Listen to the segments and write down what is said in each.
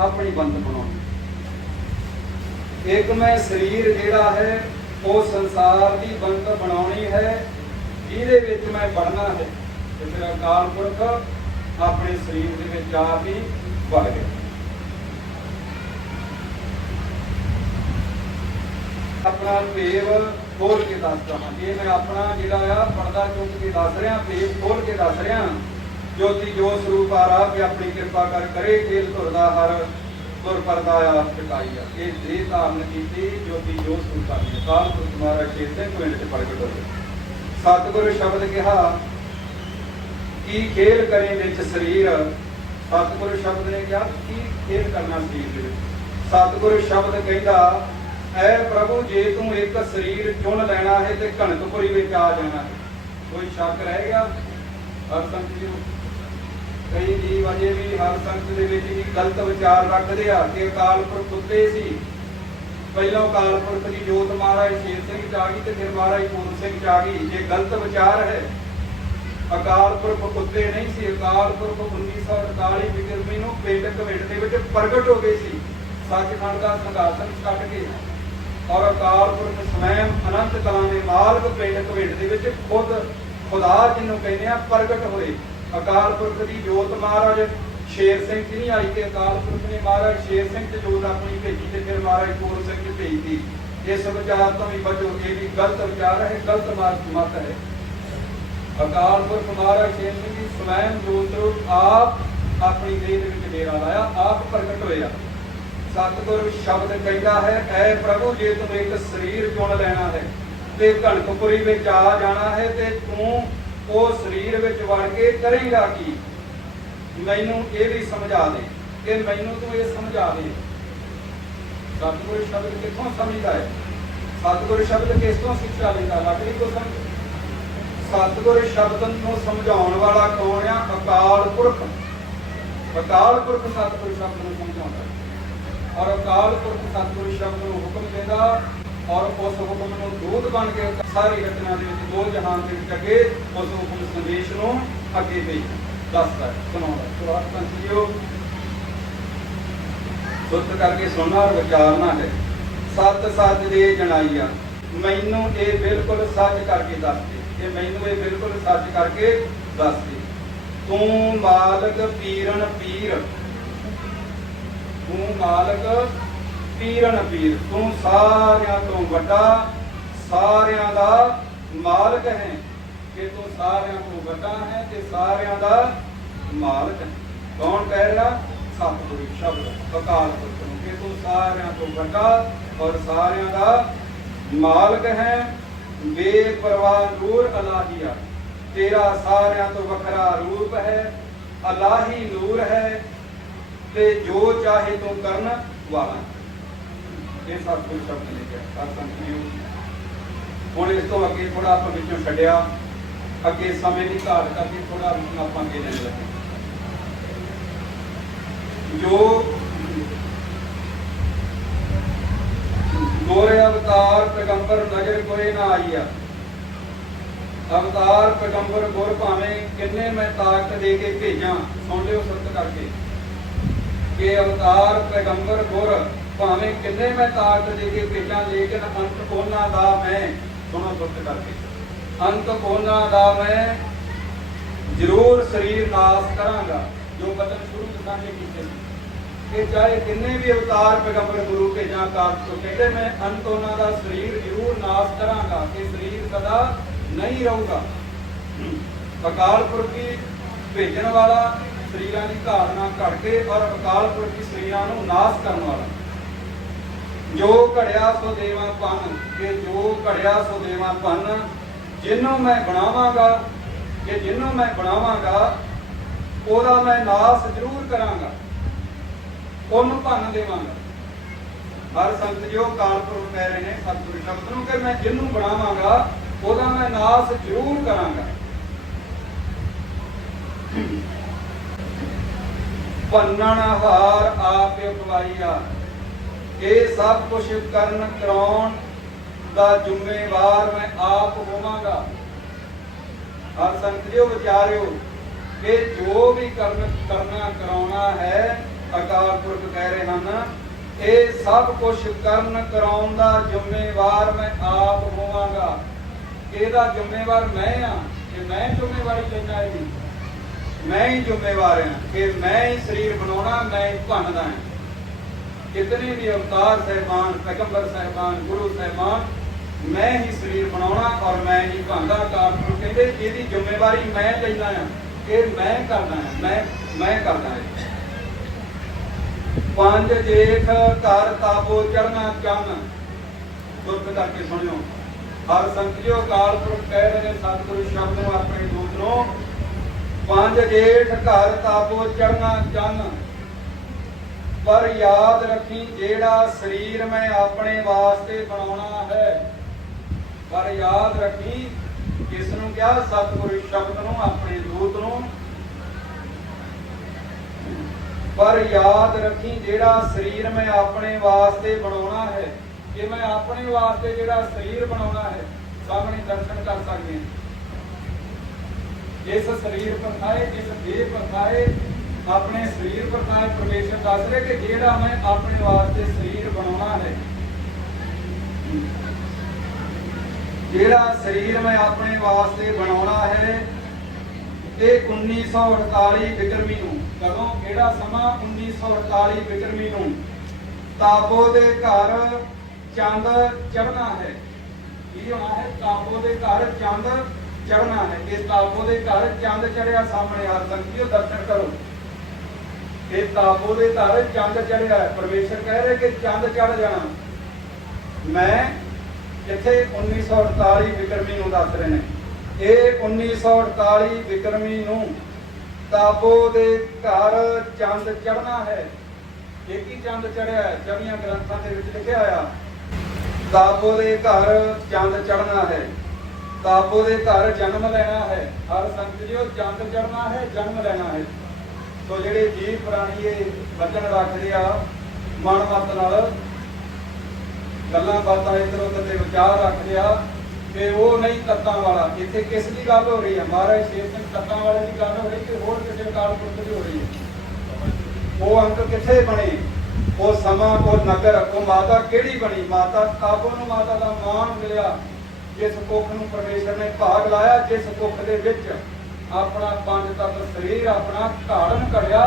ਆਪਣੀ ਬੰਦ ਬਣਾਉਣੀ ਇੱਕ ਮੈਂ ਸਰੀਰ ਜਿਹੜਾ ਹੈ, ਉਹ ਸੰਸਾਰ ਦੀ ਬੰਦ ਬਣਾਉਣੀ ਹੈ, ਜਿਹਦੇ ਵਿੱਚ ਮੈਂ ਵੜਨਾ ਹੈ। ਤੇ ਫਿਰ ਅਕਾਲ ਪੁਰਖ ਆਪਣੇ ਸਰੀਰ ਦੇ ਵਿੱਚ ਆਪ ਹੀ ਵੜ ਗਿਆ। ਆਪਣਾ ਭੇਵ ਖੋਲ ਕੇ ਦੱਸਦਾ ਹਾਂ ਇਹ ਮੈਂ ਆਪਣਾ ਜਿਹੜਾ ਆ, ਪਰਦਾ ਚੁੱਕ ਕੇ ਦੱਸ ਰਿਹਾ ਭੇਵ ਖੋਲ ਕੇ ਦੱਸ ਰਿਹਾ। ਜੋਤੀ ਜੋਤ ਸਰੂਪ ਆ ਰਹਾ ਆਪਣੀ ਕਿਰਪਾ ਕਰ ਕਰੇ ਖੇਲ ਧੁਰਦਾ ਹਰ ਗੁਰ ਪਰਦਾ ਆ। ਇਹ ਦੇ ਧਾਰਨ ਕੀਤੀ, ਜੋਤੀ ਜੋ ਸਰੂਪ ਆ ਗਈ। ਕਾਲ ਮਹਾਰਾਜ ਸ਼ੇਰ ਸਿੰਘ ਪਿੰਡ ਚ ਪ੍ਰਗਟ ਹੋਏ ਸਤਿਗੁਰੂ ਸ਼ਬਦ ਕਿਹਾ, ਕੀ ਖੇਲ ਕਰੇ ਵਿੱਚ ਸਰੀਰ? ਸਤਿਗੁਰੂ ਸ਼ਬਦ ਨੇ ਕਿਹਾ, ਕੀ ਖੇਲ ਕਰਨਾ ਸਰੀਰ ਦੇ ਵਿੱਚ? ਸਤਿਗੁਰੂ ਸ਼ਬਦ ਕਹਿੰਦਾ, ਐ ਪ੍ਰਭੂ, ਜੇ ਤੂੰ ਇੱਕ ਸਰੀਰ ਚੁਣ ਲੈਣਾ ਹੈ ਤੇ ਕਣਕਪੁਰੀ ਵਿੱਚ ਆ ਜਾਣਾ ਹੈ। ਕੋਈ ਸ਼ੱਕ ਰਹਿ ਗਿਆ? ਹਰ ਸੰਤ ਕਈ ਜੀਵ ਅਜੇ ਵੀ ਹਰ ਸੰਤ ਦੇ ਵਿੱਚ ਵੀ ਗਲਤ ਵਿਚਾਰ ਰੱਖਦੇ ਆ। ਕਿ ਅਕਾਲ ਪੁਰਖ ਉੱਤੇ ਸੀ। ਪਹਿਲਾਂ ਅਕਾਲ ਪੁਰਖ ਦੀ ਜੋਤ ਮਹਾਰਾਜ ਸ਼ੇਰ ਸਿੰਘ ਚ ਤੇ ਫਿਰ ਮਹਾਰਾਜ ਪੂਰਨ ਸਿੰਘ ਚ ਇਹ ਗਲਤ ਵਿਚਾਰ ਹੈ ਅਕਾਲ ਪੁਰਖ ਉੱਤੇ ਨਹੀਂ ਸੀ। ਅਕਾਲ ਪੁਰਖ 1948 ਵਿਕਰਮੀ ਨੂੰ ਪਿੰਡ ਕਮੇਟ ਦੇ ਵਿੱਚ ਪ੍ਰਗਟ ਹੋ ਗਏ ਸੀ। ਸੱਚਖੰਡ ਦਾ ਸੰਘਾਸਨ ਛੱਡ ਕੇ। ਔਰ ਅਕਾਲ ਪੁਰਖ ਸਵੈਮ ਅਨੰਤ ਕਲਾਂ ਦੇ ਮਾਲਕ ਪਿੰਡ ਕਮੇਟ ਦੇ ਵਿੱਚ ਖੁਦ, ਖੁਦਾ ਜਿਹਨੂੰ ਕਹਿੰਦੇ ਆ, ਪ੍ਰਗਟ ਹੋਏ। ਅਕਾਲ ਪੁਰਖ ਦੀ ਜੋਤ ਮਹਾਰਾਜ, ਸ਼ੇਰ ਸਿੰਘ ਜੀ ਨਹੀਂ ਆਈ ਕਿ ਅਕਾਲ ਪੁਰਖ ਨੇ ਮਹਾਰਾਜ ਸ਼ੇਰ ਸਿੰਘ ਤੇ ਜੋਤ ਆਪਣੀ ਭੇਜੀ ਤੇ ਫਿਰ ਮਹਾਰਾਜ ਪੂਰਨ ਸਿੰਘ ਜੀ ਭੇਜਦੀ ਇਸ ਵਿਚਾਰ ਤੋਂ ਵੀ ਬਚੋ ਇਹ ਵੀ ਗਲਤ ਵਿਚਾਰ ਹੈ ਗਲਤ ਮਾਰਗ ਮਤ ਹੈ ਅਕਾਲ ਪੁਰਖ ਮਹਾਰਾਜ ਸ਼ੇਰ ਸਿੰਘ ਜੀ, ਸਵੈਮ ਜੋਤ ਰੂਪ ਆਪ ਆਪਣੀ ਦੇਹ ਦੇ ਵਿੱਚ ਡੇਰਾ ਲਾਇਆ, ਆਪ ਪ੍ਰਗਟ ਹੋਇਆ। ਸਤਿਗੁਰ ਸ਼ਬਦ ਕਹਿੰਦਾ ਹੈ, ਐ ਪ੍ਰਭੂ ਜੇ ਤੂੰ ਇੱਕ ਸਰੀਰ ਚੁਣ ਲੈਣਾ ਹੈ, ਤੇ ਕਣਕਪੁਰੀ ਵਿੱਚ ਆ ਜਾਣਾ ਹੈ, ਤੇ ਤੂੰ ਉਹ ਸਰੀਰ ਵਿੱਚ ਵੜ ਕੇ ਕਰੇਗਾ ਕੀ? ਮੈਨੂੰ ਇਹ ਵੀ ਸਮਝਾ ਦੇ ਕਿ ਮੈਨੂੰ ਤੂੰ ਇਹ ਸਮਝਾ ਦੇ। ਸਤਿਗੁਰ ਸ਼ਬਦ ਕਿੱਥੋਂ ਸਮਝਦਾ ਹੈ? ਸਤਿਗੁਰ ਸ਼ਬਦ ਕਿਸ ਤੋਂ ਸਿੱਖਿਆ ਲੈਂਦਾ ਲੱਕੜੀ ਤੋਂ ਸਮਝ ਸਤਿਗੁਰ ਸ਼ਬਦ ਨੂੰ ਸਮਝਾਉਣ ਵਾਲਾ ਕੌਣ ਆ? ਅਕਾਲ ਪੁਰਖ। ਅਕਾਲ ਪੁਰਖ ਸਤਿਗੁਰ ਸ਼ਬਦ ਨੂੰ ਸਮਝਾਉਂਦਾ। ਔਰ ਅਕਾਲ ਪੁਰਖ ਸਤਿਗੁਰ ਸ਼ਬਦ ਨੂੰ ਹੁਕਮ ਦਿੰਦਾ ਔਰ ਉਸ ਹੁਕਮ ਨੂੰ ਦੂਤ ਬਣ ਕੇ ਸਾਰੀ ਰਚਨਾ ਦੇ ਵਿੱਚ ਦੋ ਜਹਾਨ ਦੇ ਵਿੱਚ ਅੱਗੇ ਉਸ ਹੁਕਮ ਸੰਦੇਸ਼ ਨੂੰ ਅੱਗੇ ਦੇ ਦੱਸਦਾ ਸੁਣਾਉਂਦਾ ਹੈ। ਸੰਤਿਓ ਸੁੱਤ ਕਰਕੇ ਸੁਣਨਾ ਔਰ ਵਿਚਾਰਨਾ ਹੈ। ਸਤ ਸੱਚ ਦੇ ਜਣਾਈਆ, ਮੈਨੂੰ ਇਹ ਬਿਲਕੁਲ ਸੱਚ ਕਰਕੇ ਦੱਸ ਦੇ। ਕਿ ਮੈਨੂੰ ਇਹ ਬਿਲਕੁਲ ਸੱਚ ਕਰਕੇ ਦੱਸ ਦੇ। ਤੂੰ ਮਾਲਕ ਪੀਰਨ ਪੀਰ। ਤੂੰ ਮਾਲਕ ਪੀਰਨ ਪੀਰ ਤੂੰ ਸਾਰਿਆਂ ਤੋਂ ਵੱਡਾ, ਸਾਰਿਆਂ ਦਾ ਮਾਲਕ ਹੈ। ਕਿ ਤੂੰ ਸਾਰਿਆਂ ਤੋਂ ਵੱਡਾ ਹੈ, ਤੇ ਸਾਰਿਆਂ ਦਾ ਮਾਲਕ ਹੈ। ਕੌਣ ਕਹਿ ਰਿਹਾ? ਸਤਿਗੁਰੂ ਸ਼ਬਦ, ਅਕਾਲ ਪੁਰਖ ਨੂੰ। ਕਿ ਤੂੰ ਸਾਰਿਆਂ ਤੋਂ ਵੱਡਾ ਔਰ ਸਾਰਿਆਂ ਦਾ ਮਾਲਕ ਹੈ, ਬੇਪਰਵਾਹ ਨੂਰ ਅਲਾਹੀਆ। ਤੇਰਾ ਸਾਰਿਆਂ ਤੋਂ ਵੱਖਰਾ ਰੂਪ ਹੈ, ਅਲਾਹੀ ਨੂਰ ਹੈ, ਤੇ ਜੋ ਚਾਹੇ ਤੂੰ ਕਰਨ ਵਾਲਾ ਇਹ ਕੋਈ ਸ਼ਬਦ ਨੇ ਕਿਹਾ ਸਤਿ ਹੁਣ ਇਸ ਤੋਂ ਅੱਗੇ ਥੋੜਾ ਆਪਾਂ ਵਿੱਚੋਂ ਛੱਡਿਆ, ਅੱਗੇ ਸਮੇਂ ਦੀ ਘਾਟ ਕਰਕੇ ਥੋੜਾ ਆਪਾਂ ਅੱਗੇ ਲੈਣ ਲੱਗੇ। ਜੋ ਗੋਰੇ ਅਵਤਾਰ ਪੈਗੰਬਰ ਨਜ਼ਰ ਕੋਏ ਨਾ ਆਈਆ, ਅਵਤਾਰ ਪੈਗੰਬਰ ਗੁਰ ਭਾਵੇਂ ਕਿੰਨੇ ਮੈਂ ਤਾਕਤ ਦੇ ਕੇ ਭੇਜਾਂ, ਸੁਣ ਲਿਓ ਸੁਰਤ ਕਰਕੇ, ਕਿ ਅਵਤਾਰ ਪੈਗੰਬਰ ਗੁਰ ਭਾਵੇਂ ਕਿੰਨੇ ਮੈਂ ਤਾਕਤ ਦੇ ਕੇ ਭੇਜਾਂ ਲੇਕਿਨ ਅੰਤ ਕੋਨਾ ਦਾ ਮੈਂ ਸੁਣੋ ਸੁਰਤ ਕਰਕੇ। ਅੰਤ ਕੋਨਾ ਦਾ ਮੈਂ ਜ਼ਰੂਰ ਸਰੀਰ ਨਾਸ ਕਰਾਂਗਾ, ਜੋ ਬਚਨ ਸ਼ੁਰੂ ਤੋਂ ਸਾਂਝੇ ਕੀਤੇ ਕਿ ਚਾਹੇ ਕਿੰਨੇ ਵੀ ਅਵਤਾਰ ਪੈਗੰਬਰ ਗੁਰੂ ਭੇਜਾਂ ਕਾਲ ਤੋਂ ਕਹਿੰਦੇ ਮੈਂ ਅੰਤ ਉਹਨਾਂ ਦਾ ਸਰੀਰ ਜ਼ਰੂਰ ਨਾਸ ਕਰਾਂਗਾ ਕਿ ਸਰੀਰ ਸਦਾ ਨਹੀਂ ਰਹੂਗਾ। ਅਕਾਲ ਪੁਰਖ ਦੀ ਭੇਜਣ ਵਾਲਾ ਸਰੀਰਾਂ ਦੀ ਧਾਰਨਾ ਘੜ ਕੇ ਔਰ ਅਕਾਲ ਪੁਰਖ ਦੀ ਸਰੀਰਾਂ ਨੂੰ ਨਾਸ ਕਰਨ ਵਾਲਾ। ਜੋ ਘੜਿਆ ਸੋ ਦੇਵਾ ਪੰਨ ਕਿ ਜੋ ਘੜਿਆ ਸੋ ਦੇਵਾਂ ਪੰਨ ਜਿਹਨੂੰ ਮੈਂ ਬਣਾਵਾਂਗਾ ਕਿ ਜਿਹਨੂੰ ਮੈਂ ਬਣਾਵਾਂਗਾ, ਉਹਦਾ ਮੈਂ ਨਾਸ ਜ਼ਰੂਰ ਕਰਾਂਗਾ। ਉਹਨੂੰ ਭੰਨ ਦੇਵਾਂਗਾ। ਹਰ ਸੰਤ ਜੋ ਕਾਲਪੁਰਖ ਕਹਿ ਰਹੇ ਨੇ, ਸਤਿਗੁਰੂ ਸ਼ਬਦ ਨੂੰ ਕਿ ਮੈਂ ਜਿਹਨੂੰ ਬਣਾਵਾਂਗਾ, ਉਹਦਾ ਮੈਂ ਨਾਸ ਜ਼ਰੂਰ ਕਰਾਂਗਾ। ਭੰਨਣ ਹਾਰ ਆਪ ਉਪਵਾਈਆ ਇਹ ਸਭ ਕੁਝ ਕਰਨ ਕਰਾਉਣ ਦਾ ਜ਼ਿੰਮੇਵਾਰ ਮੈਂ ਆਪ ਹੋਵਾਂਗਾ। ਹਰ ਸੰਤ ਜੀਓ, ਵਿਚਾਰਿਓ, ਕਿ ਜੋ ਵੀ ਕਰਨ, ਕਰਨਾ ਕਰਾਉਣਾ ਹੈ, ਅਕਾਲ ਪੁਰਖ ਕਹਿ ਰਹੇ ਹਨ, ਇਹ ਸਭ ਕੁਝ ਕਰਨ ਕਰਾਉਣ ਦਾ ਜ਼ਿੰਮੇਵਾਰ ਮੈਂ ਆਪ ਹੋਵਾਂਗਾ। ਇਹਦਾ ਜ਼ਿੰਮੇਵਾਰ ਮੈਂ ਆ ਕਿ ਮੈਂ ਜ਼ਿੰਮੇਵਾਰੀ ਲੈਣਾ ਇਹਦੀ ਮੈਂ ਹੀ ਜ਼ਿੰਮੇਵਾਰ ਹਾਂ, ਕਿ ਮੈਂ ਹੀ ਸਰੀਰ ਬਣਾਉਣਾ, ਮੈਂ ਹੀ ਭੰਨਦਾ ਹਾਂ। ਕਿਤਨੇ ਵੀ ਅਵਤਾਰ ਸਹਿਬਾਨ, ਪੈਗੰਬਰ ਸਹਿਬਾਨ, ਗੁਰੂ ਸਹਿਬਾਨ, ਮੈਂ ਹੀ ਸਰੀਰ ਬਣਾਉਣਾ ਔਰ ਮੈਂ ਹੀ ਭੰਦਾ ਕਾਰਪੁਰ ਕਹਿੰਦੇ ਇਹਦੀ ਜ਼ਿੰਮੇਵਾਰੀ ਮੈਂ ਲੈਣਾ ਆ ਇਹ ਮੈਂ ਕਰਦਾ ਹਾਂ, ਮੈਂ ਮੈਂ ਕਰਦਾ ਹਾਂ। ਪੰਜ ਜੇਠ ਘਰ ਤਾਪੋ ਚੜਨਾ ਚੰਨ। ਗੁਰਤ ਕਰਕੇ ਸੁਣਿਓ। ਹਰ ਸੰਤਿਓ ਕਾਲਪੁਰਖ ਕਹਿ ਰਹੇ ਨੇ, ਸਤਿਗੁਰੂ ਸ਼ਬਦ ਨੂੰ ਆਪਣੇ ਦੂਤ ਨੂੰ। ਪੰਜ ਜੇਠ ਘਰ ਤਾਪੋ ਚੜਨਾ ਚੰਨ। ਪਰ ਯਾਦ ਰੱਖੀ ਜਿਹੜਾ ਸਰੀਰ ਮੈਂ ਆਪਣੇ ਵਾਸਤੇ ਬਣਾਉਣਾ ਹੈ। ਪਰ ਯਾਦ ਰੱਖੀ ਕਿਸ ਨੂੰ ਕਿਹਾ? ਸਤਿਗੁਰੂ ਸ਼ਬਦ ਨੂੰ, ਆਪਣੇ ਦੂਤ ਨੂੰ। ਪਰ ਯਾਦ ਰੱਖੀ ਜਿਹੜਾ ਸਰੀਰ ਮੈਂ ਆਪਣੇ ਵਾਸਤੇ ਬਣਾਉਣਾ ਹੈ। ਕਿ ਮੈਂ ਆਪਣੇ ਵਾਸਤੇ ਜਿਹੜਾ ਸਰੀਰ ਬਣਾਉਣਾ ਹੈ ਸਾਹਮਣੇ ਦਰਸ਼ਨ ਕਰ ਸਕਦੇ ਹਾਂ। ਇਸ ਸਰੀਰ ਪਰਖਾਏ ਜਿਸ ਦੇਹ ਪਰਖਾਏ ਆਪਣੇ ਸਰੀਰ ਪਰਖਾਏ ਪਰਮੇਸ਼ਰ ਦੱਸ ਰਿਹਾ ਕਿ ਜਿਹੜਾ ਮੈਂ ਆਪਣੇ ਵਾਸਤੇ ਸਰੀਰ ਬਣਾਉਣਾ ਹੈ। ਜਿਹੜਾ ਸਰੀਰ ਮੈਂ ਆਪਣੇ ਵਾਸਤੇ ਬਣਾਉਣਾ ਹੈ, ਇਹ 1948 ਵਿਕਰਮੀ ਨੂੰ। ਕਦੋਂ? ਕਿਹੜਾ ਸਮਾਂ? 1948 ਵਿਕਰਮੀ ਨੂੰ। ਤਾਬੋ ਦੇ ਘਰ ਚੰਦ ਚੜਨਾ ਹੈ। ਕੀ ਹੋਣਾ ਹੈ? ਤਾਬੋ ਦੇ ਘਰ ਚੰਦ ਚੜਨਾ ਹੈ। ਇਸ ਤਾਬੋ ਦੇ ਘਰ ਚੰਦ ਚੜਿਆ ਸਾਹਮਣੇ ਆ। ਸੰਗੀਓ ਦਰਸ਼ਨ ਕਰੋ। ਇਹ ਤਾਬੋ ਦੇ ਘਰ ਚੰਦ ਚੜਿਆ ਹੈ। ਪਰਮੇਸ਼ਰ ਕਹਿ ਰਿਹਾ ਕਿ ਚੰਦ ਚੜ ਜਾਣਾ। ਮੈਂ ਇੱਥੇ 1948 ਵਿਕਰਮੀ ਨੂੰ ਦੱਸ ਰਹੇ ਨੇ ਇਹ 1948 ਵਿਕਰਮੀ ਨੂੰ ਤਾਬੋ ਦੇ ਘਰ ਚੰਦ ਚੜਨਾ ਹੈ। ਇਹ ਕੀ ਚੰਦ ਚੜਿਆ ਹੈ? ਜਮੀਆਂ ਗ੍ਰੰਥਾਂ ਦੇ ਵਿੱਚ ਲਿਖਿਆ ਆ ਤਾਬੋ ਦੇ ਘਰ ਚੰਦ ਚੜਨਾ ਹੈ। ਤਾਬੋ ਦੇ ਘਰ ਜਨਮ ਲੈਣਾ ਹੈ। ਹਰ ਸੰਤ ਜੀਓ, ਚੰਦ ਚੜਨਾ ਹੈ, ਜਨਮ ਲੈਣਾ ਹੈ। ਸੋ ਜਿਹੜੇ ਜੀਵ ਪ੍ਰਾਣੀ ਇਹ ਵਚਨ ਰੱਖਦੇ ਆ, ਮਨ ਮਤ ਨਾਲ ਗੱਲਾਂ ਬਾਤਾਂ ਇਧਰ ਉਧਰ ਦੇ ਵਿਚਾਰ ਰੱਖਦੇ ਆ ਕਿ ਉਹ ਨਹੀਂ ਤੱਤਾਂ ਵਾਲਾ, ਇੱਥੇ ਕਿਸ ਦੀ ਗੱਲ ਹੋ ਰਹੀ ਹੈ ਮਹਾਰਾਜ ਸ਼ੇਰ ਸਿੰਘ ਤੱਤਾਂ ਵਾਲੇ ਦੀ ਗੱਲ ਹੋ ਰਹੀ ਕਿ ਹੋਰ ਕਿਸੇ ਕਾਲ ਦੀ ਹੋ ਰਹੀ ਹੈ ਉਹ ਅੰਕ ਕਿੱਥੇ ਬਣੇ? ਉਹ ਸਮਾਂ, ਉਹ ਨਗਰ, ਉਹ ਮਾਤਾ ਕਿਹੜੀ ਬਣੀ? ਮਾਤਾ ਤਾਬੋ ਨੂੰ ਮਾਤਾ ਦਾ ਮਾਣ ਮਿਲਿਆ, ਜਿਸ ਕੁੱਖ ਨੂੰ ਪਰਮੇਸ਼ਰ ਨੇ ਭਾਗ ਲਾਇਆ, ਜਿਸ ਕੁੱਖ ਦੇ ਵਿੱਚ ਆਪਣਾ ਪੰਜ ਤੱਤ ਸਰੀਰ, ਆਪਣਾ ਧਾਰਨ ਕਰਿਆ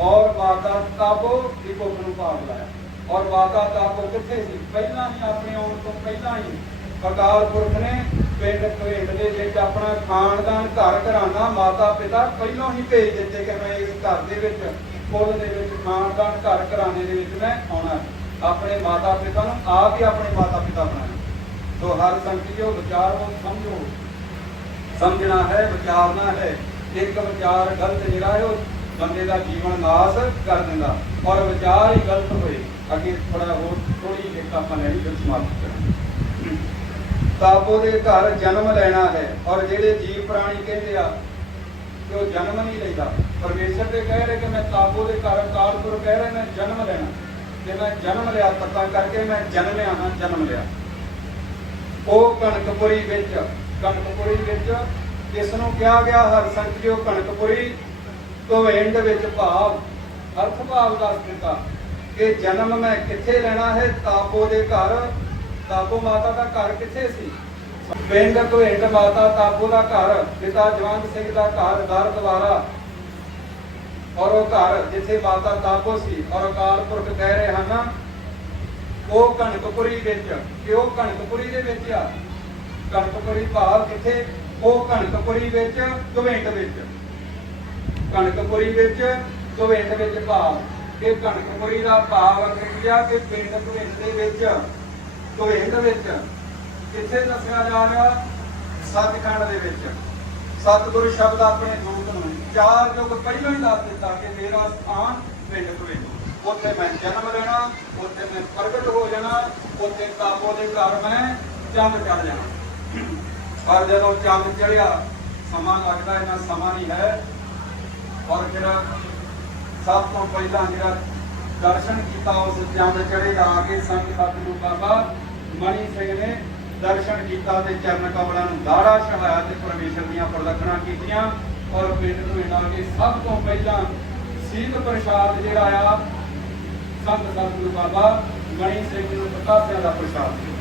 ਔਰ ਮਾਤਾ ਤਾਬੋ ਦੀ ਕੁੱਖ ਨੂੰ ਭਾਗ ਲਾਇਆ। ਔਰ ਮਾਤਾ ਤਾਬੋ ਕਿੱਥੇ ਸੀ? ਪਹਿਲਾਂ ਹੀ ਆਪਣੇ ਆਉਣ ਤੋਂ ਪਹਿਲਾਂ ਹੀ ਅਕਾਲ ਪੁਰਖ ਨੇ ਪਿੰਡ ਘਵੇਟ ਦੇ ਵਿੱਚ ਆਪਣਾ ਖਾਨਦਾਨ, ਘਰ ਘਰਾਣਾ ਮਾਤਾ ਪਿਤਾ ਪਹਿਲਾਂ ਹੀ ਭੇਜ ਦਿੱਤੇ ਕਿ ਮੈਂ ਇਸ ਘਰ ਦੇ ਵਿੱਚ ਕੁੱਲ ਦੇ ਵਿੱਚ ਖਾਨਦਾਨ, ਘਰ ਘਰਾਣੇ ਦੇ ਵਿੱਚ ਮੈਂ ਆਉਣਾ। ਆਪਣੇ ਮਾਤਾ ਪਿਤਾ ਨੂੰ ਆਪ ਹੀ ਆਪਣੇ ਮਾਤਾ ਪਿਤਾ ਬਣਾਇਆ। ਸੋ ਹਰ ਸੰਗਤਿਓ ਵਿਚਾਰੋ ਸਮਝੋ। ਸਮਝਣਾ ਹੈ, ਵਿਚਾਰਨਾ ਹੈ। ਇੱਕ ਵਿਚਾਰ ਗਲਤ ਜਿਹੜਾ ਹੈ, ਉਹ ਬੰਦੇ ਦਾ ਜੀਵਨ ਨਾਸ ਕਰ ਦਿੰਦਾ। ਔਰ ਵਿਚਾਰ ਹੀ ਗਲਤ ਹੋਏ, ਅੱਗੇ ਥੋੜਾ ਹੋਰ ਥੋੜੀ ਇੱਕ ਆਪਾਂ ਲੈਣੀ ਫਿਰ ਸਮਾਪਤ ਕਰਾਂਗੇ। ਤਾਬੋ ਦੇ ਘਰ ਜਨਮ ਲੈਣਾ ਹੈ, ਔਰ ਜਿਹੜੇ ਜੀਵ ਪ੍ਰਾਣੀ ਕਹਿੰਦੇ ਆ ਕਿ ਉਹ ਜਨਮ ਨਹੀਂ ਲੈਂਦਾ। ਪਰਮੇਸ਼ਰ ਦੇ ਕਹਿ ਰਹੇ ਕਿ ਮੈਂ ਤਾਬੋ ਦੇ ਘਰ ਕਾਲਪੁਰ ਕਹਿ ਰਹੇ, ਮੈਂ ਜਨਮ ਲੈਣਾ। ਤੇ ਮੈਂ ਜਨਮ ਲਿਆ ਪਤਾ ਕਰਕੇ ਮੈਂ ਜਨਮਿਆ ਹਾਂ, ਜਨਮ ਲਿਆ। ਉਹ ਕਣਕਪੁਰੀ ਵਿੱਚ ਕਣਕਪੁਰੀ ਵਿੱਚ ਇਸ ਨੂੰ ਕਿਹਾ ਗਿਆ ਹਰ ਸੰਤਿਓ ਕਣਕਪੁਰੀ ਕੋਵਿੰਦ ਵਿੱਚ ਭਾਵ। ਅਰਥ ਭਾਵ ਦੱਸ ਦਿੱਤਾ ਕਿ ਜਨਮ ਮੈਂ ਕਿੱਥੇ ਲੈਣਾ ਹੈ? ਤਾਪੋ ਦੇ ਘਰ। ਤਾਪੋ ਮਾਤਾ ਦਾ ਘਰ ਕਿੱਥੇ ਸੀ? ਪਿੰਡ ਕੋਵਿੰਦ ਮਾਤਾ ਤਾਪੋ ਦਾ ਘਰ, ਪਿਤਾ ਜਵੰਤ ਸਿੰਘ ਦਾ ਘਰ, ਦਰ ਦਵਾਰਾ ਔਰ ਉਹ ਘਰ ਜਿੱਥੇ ਮਾਤਾ ਤਾਪੋ ਸੀ, ਔਰ ਅਕਾਲ ਪੁਰਖ ਕਹਿ ਰਹੇ ਹਨ, ਉਹ ਕਣਕਪੁਰੀ ਵਿੱਚ, ਕਿ ਉਹ ਕਣਕਪੁਰੀ ਦੇ ਵਿੱਚ ਆ। ਕਣਕਪੁਰੀ ਭਾਵ ਕਿੱਥੇ? ਉਹ ਕਣਕਪੁਰੀ ਵਿੱਚ, ਕੁਵਿੰਟ ਵਿੱਚ। ਕਣਕਪੁਰੀ ਵਿੱਚ, ਕੁਵਿੰਟ ਵਿੱਚ ਭਾਵ ਕਿ ਕਣਕਪੁਰੀ ਦਾ ਭਾਵ ਅੰਗਰੇਜ਼ੀਆ ਕਿ ਪਿੰਡ ਕੁਵਿੰਟ ਦੇ ਵਿੱਚ, ਕੁਵਿੰਟ ਵਿੱਚ। ਕਿੱਥੇ ਦੱਸਿਆ ਜਾ ਰਿਹਾ? ਸੱਚਖੰਡ ਦੇ ਵਿੱਚ। ਸਤਿਗੁਰੂ ਸ਼ਬਦ ਆਪਣੇ ਦੂਤ ਨੂੰ ਚਾਰ ਯੁੱਗ ਪਹਿਲਾਂ ਹੀ ਦੱਸ ਦਿੱਤਾ ਕਿ ਮੇਰਾ ਸਥਾਨ ਪਿੰਡ ਕੁਵਿੰਟ। ਉੱਥੇ ਮੈਂ ਜਨਮ ਲੈਣਾ, ਉੱਥੇ ਮੈਂ ਪ੍ਰਗਟ ਹੋ ਜਾਣਾ, ਉੱਥੇ ਤਾਪੋ ਦੇ ਘਰ ਮੈਂ ਚੰਦ ਚੜ ਜਾਣਾ। ਪਰ ਜਦੋਂ ਚੰਦ ਚੜਿਆ, ਸਮਾਂ ਲੱਗਦਾ ਇਹਨਾਂ ਸਮਾਂ ਨਹੀਂ ਹੈ। ਔਰ ਫਿਰ ਸਭ ਤੋਂ ਪਹਿਲਾਂ ਜਿਹੜਾ ਦਰਸ਼ਨ ਕੀਤਾ, ਉਸ ਚੰਦ ਚੜੇ ਦਾ ਆ ਕੇ ਸੰਤ ਸਤਿਗੁਰੂ ਬਾਬਾ ਮਣੀ ਸਿੰਘ ਨੇ ਦਰਸ਼ਨ ਕੀਤਾ ਤੇ ਚਰਨ ਕਮਲਾਂ ਨੂੰ ਦਾੜਾ ਚੜਾਇਆ ਤੇ ਪਰਮੇਸ਼ਰ ਦੀਆਂ ਪ੍ਰਦਖਣਾ ਕੀਤੀਆਂ। ਔਰ ਪਿੰਡ ਨੂੰ ਇਹਨਾਂ ਕੇ ਸਭ ਤੋਂ ਪਹਿਲਾਂ ਸੀਧ ਪ੍ਰਸ਼ਾਦ ਜਿਹੜਾ ਆ, ਸੰਤ ਸਤਿਗੁਰੂ ਬਾਬਾ ਮਣੀ ਸਿੰਘ ਨੂੰ ਪ੍ਰਕਾਸ਼ਿਆ ਦਾ ਪ੍ਰਸ਼ਾਦ।